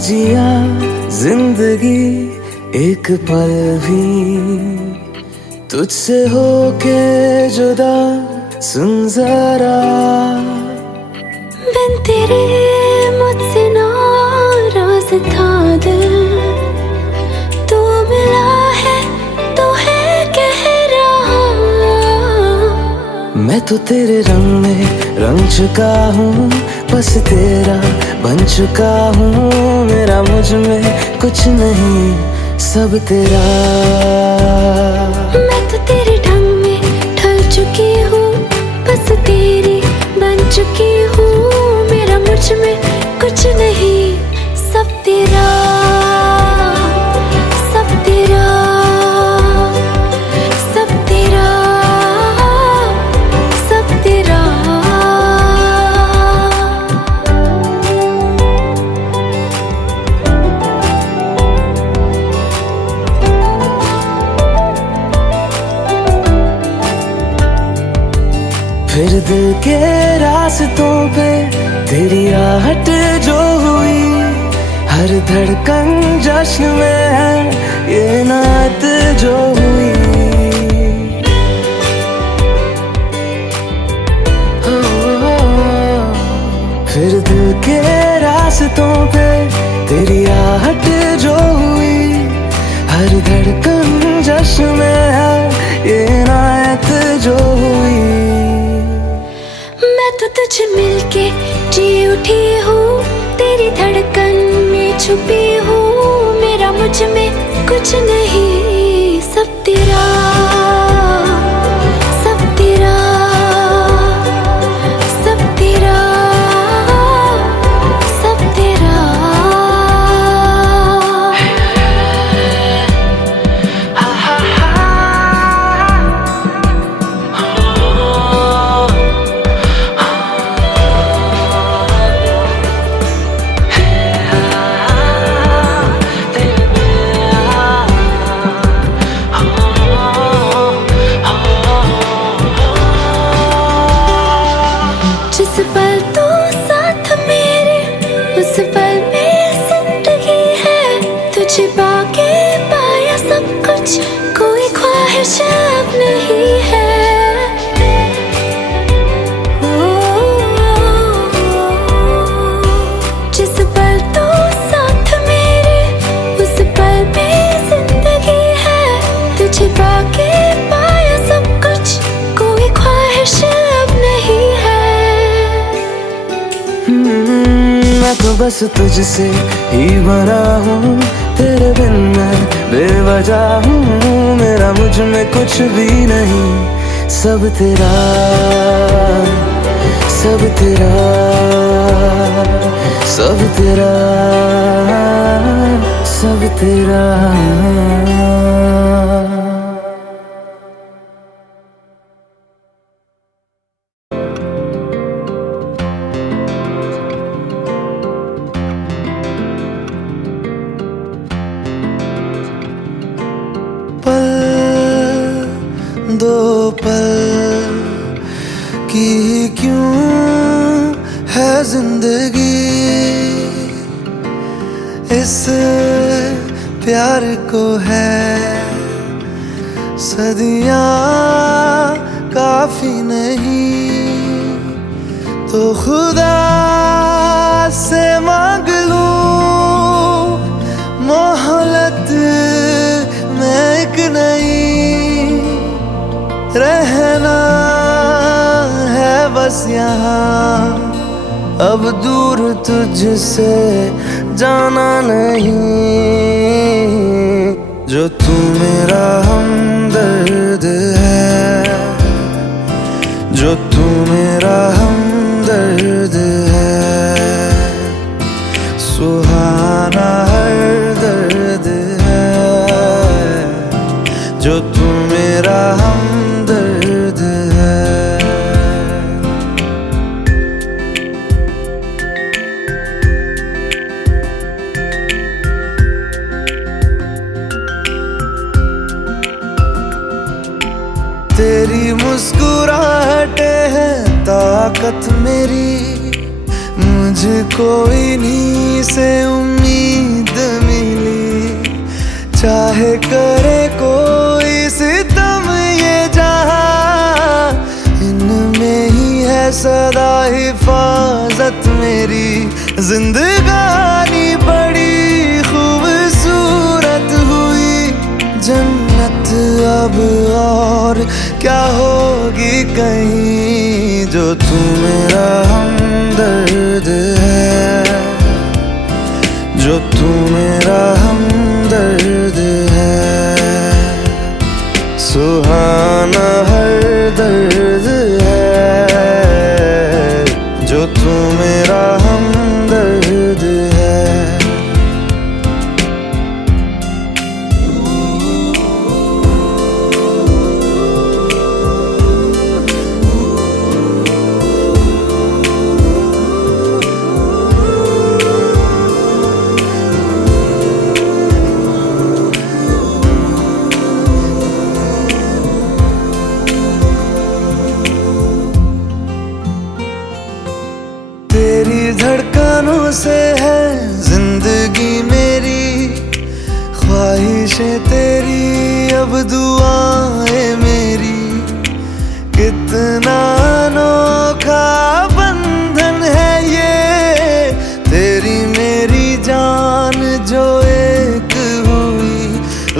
जिया जिंदगी एक पल भी तुझसे होके जुदा, सुन जरा बिन तेरे मुझसे नाराज था दिल, तू मिला है तो है कह रहा। मैं तो तेरे रंग में रंग चुका हूँ, बस तेरा बन चुका हूँ। मेरा मुझ में कुछ नहीं, सब तेरा। मैं तो तेरे ढंग में ढल चुकी हूँ, बस तेरी बन चुकी हूँ। मेरा मुझ में कुछ नहीं, सब तेरा, सब तेरा, सब तेरा, सब तेरा। फिर दिल के रास्तों पे तेरी आहट जो हुई, हर धड़कन जश्न में है ये नात जो हुई। फिर दिल के रास्तों पे तेरी आहट जो हुई, हर धड़कन जश्न में है ये नात जो हुई। मैं तो तुझे मिलके जी उठी हूँ, तेरी धड़कन में छुपी हूँ। मेरा मुझ में कुछ नहीं, सब तेरा, सब तेरा, सब तेरा, सब तेरा। जिस पल तू साथ मेरे, उस पल में जिंदगी है। तुझे पाके पाया सब कुछ, कोई ख्वाहिश अब नहीं है। जिस पल तू साथ मेरे, उस पल में जिंदगी है। तुझे पाके पाया सब कुछ, कोई ख्वाहिश अब नहीं है। मैं तो बस तुझसे ही भरा हूँ, तेरे बिन मैं बेवजह हूँ। मेरा मुझ में कुछ भी नहीं, सब तेरा, सब तेरा, सब तेरा, सब तेरा। दो पल की क्यों है जिंदगी, इस प्यार को है सदियां काफी नहीं। तो खुदा से मांग लूं मोहलत में एक नई, रहना है बस यहाँ, अब दूर तुझसे जाना नहीं। जो तू मेरा हमदर्द है, जो तू मेरा हमदर्द है, सुहाना हर दर्द है। जो तू मेरा हमदर्द है। तेरी मुस्कुराहटें हैं ताकत मेरी, मुझको इन्हीं से उम्मीद मिली, चाहे करे कोई सितम ये जहां, इनमें ही है सदा हिफाजत मेरी। जिंदगानी बड़ी खूबसूरत हुई, जन्नत अब और क्या होगी कहीं, जो तू मेरा हमदर्द है, जो तू मेरा हमदर्द है। सुहाना हर दर्द है, जो तू मेरा हमदर्द है। तेरी धड़कनों से है जिंदगी मेरी, ख्वाहिशें तेरी अब दुआएं मेरी। कितना अनोखा बंधन है ये, तेरी मेरी जान जो एक हुई।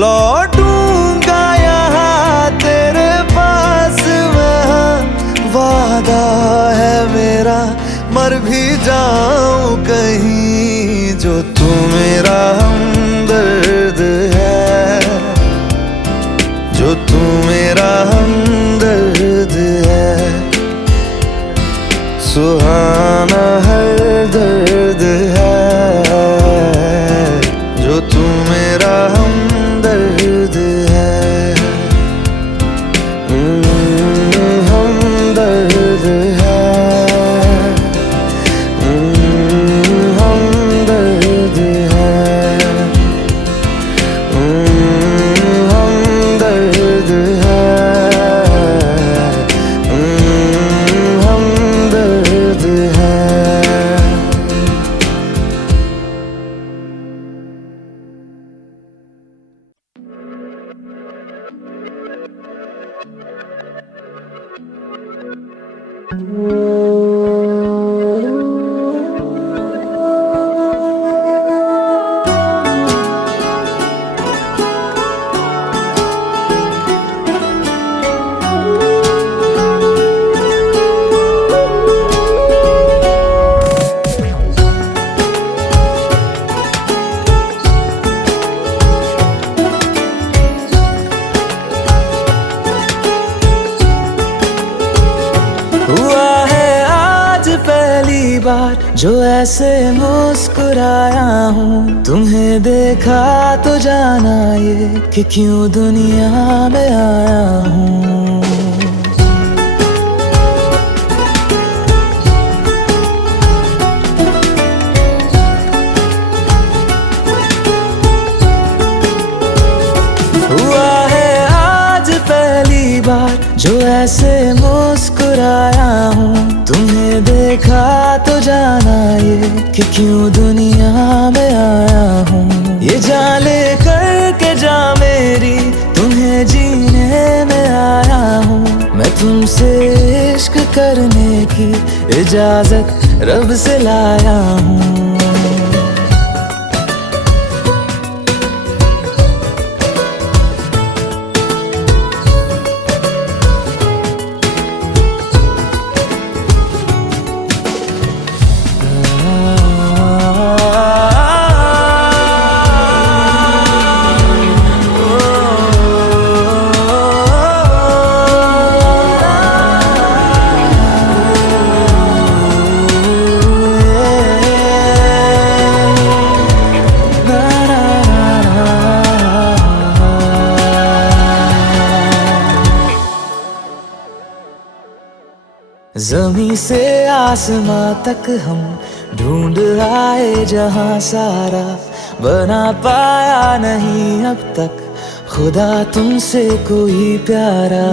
लौटूंगा यहाँ तेरे पास मैं, वादा है मेरा मर भी जाऊं कहीं, जो तू मेरा हमदर्द है, जो तू मेरा हमदर्द है। सुहाना हर दर्द है, जो तू मेरा हमदर्द है। हमदर्द है, जो ऐसे मुस्कुराया हूँ, तुम्हें देखा तो जाना ये कि क्यों दुनिया में आया हूँ। हुआ है आज पहली बार जो ऐसे मुस्कुराया हूँ, तुम्हें देखा तो जाना ये कि क्यों दुनिया में आया हूँ। ये जान ले करके जा मेरी, तुम्हें जीने में आया हूँ। मैं तुमसे इश्क करने की इजाजत रब से लाया हूँ। ज़मीं से आसमां तक हम ढूंढ आए जहां सारा, बना पाया नहीं अब तक खुदा तुमसे कोई प्यारा।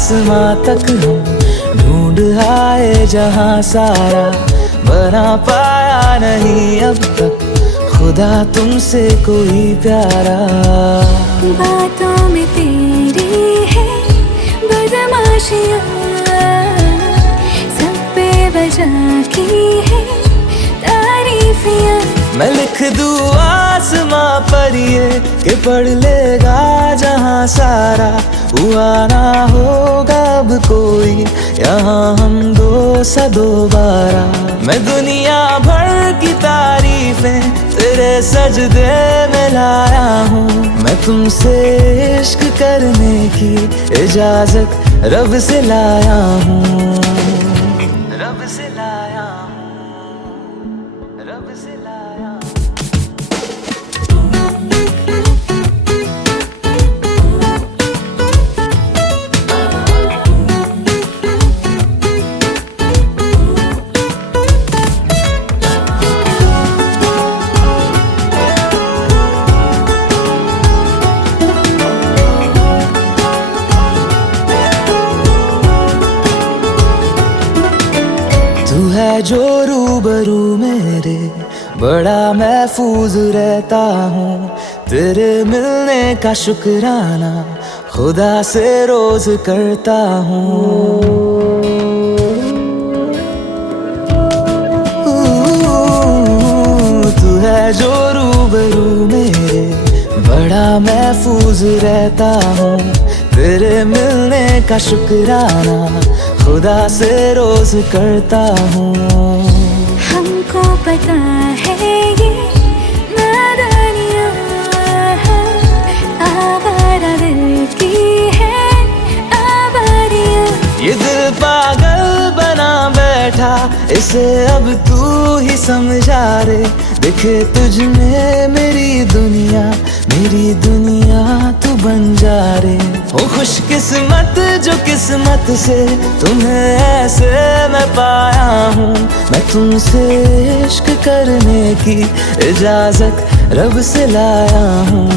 आसमां तक हम ढूंढ आए जहां सारा, बना पाया नहीं अब तक खुदा तुमसे कोई प्यारा। बातों में तेरी है बदमाशियाँ, सब पे वजह की है तारीफियाँ। मैं लिख दूँ आसमां पर ये कि पढ़ लेगा जहां सारा, हुआ ना होगा अब कोई यहाँ हम दो सा दोबारा। मैं दुनिया भर की तारीफें तेरे सजदे में लाया हूँ, मैं तुमसे इश्क करने की इजाजत रब से लाया हूँ, रब से लाया हूँ, रब से लाया हूँ। तू है जो रूबरू मेरे, बड़ा महफूज रहता हूँ, तेरे मिलने का शुक्राना खुदा से रोज करता हूँ। तू है जो रूबरू मेरे, बड़ा महफूज रहता हूँ, तेरे मिलने का शुक्राना खुदा से रोज करता हूँ। हमको पता है ये नादानियाँ आवारा दिल की है आवारियाँ। ये दिल पागल बना बैठा, इसे अब तू ही समझा रे, दिखे तुझ में मेरी दुनिया तू बन जा रे। ओ खुशकिस्मत जो किस्मत से तुम्हें ऐसे मैं पाया हूँ, मैं तुमसे इश्क करने की इजाजत रब से लाया हूँ।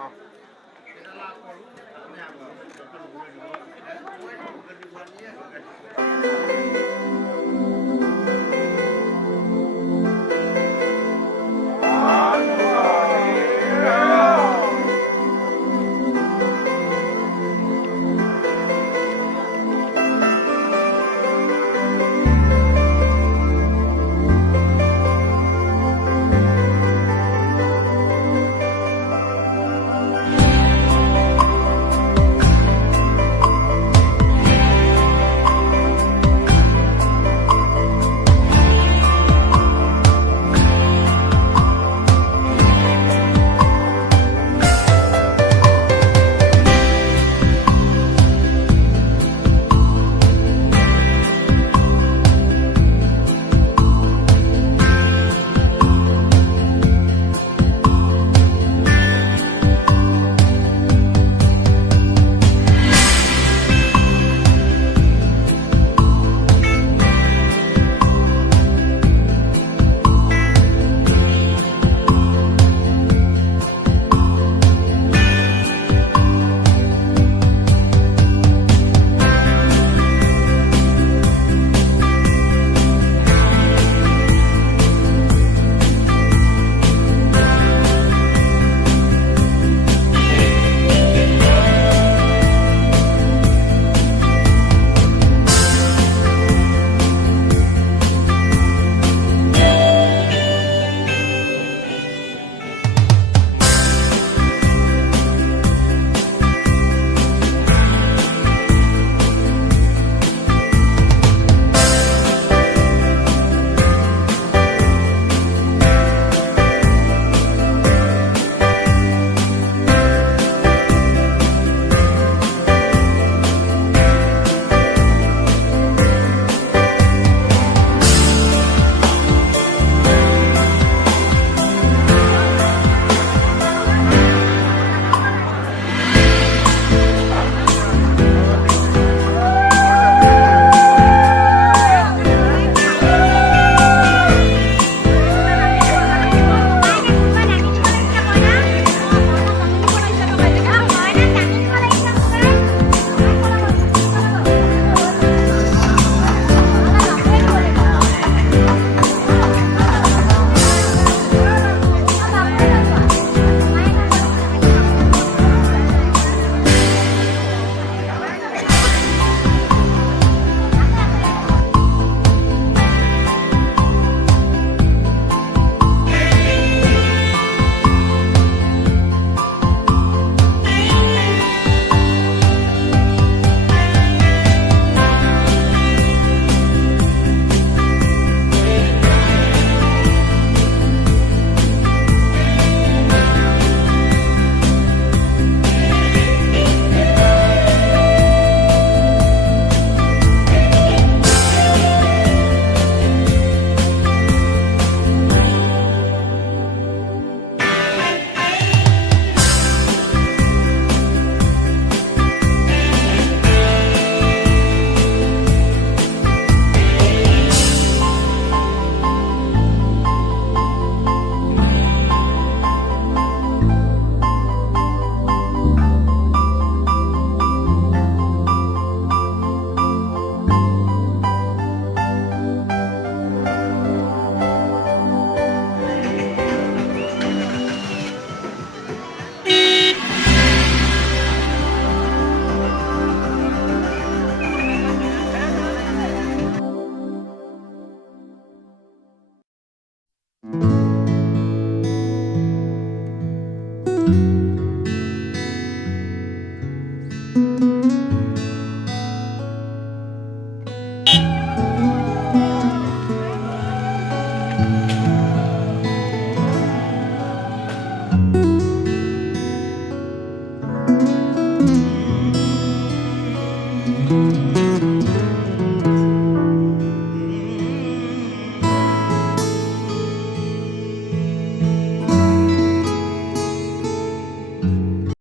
you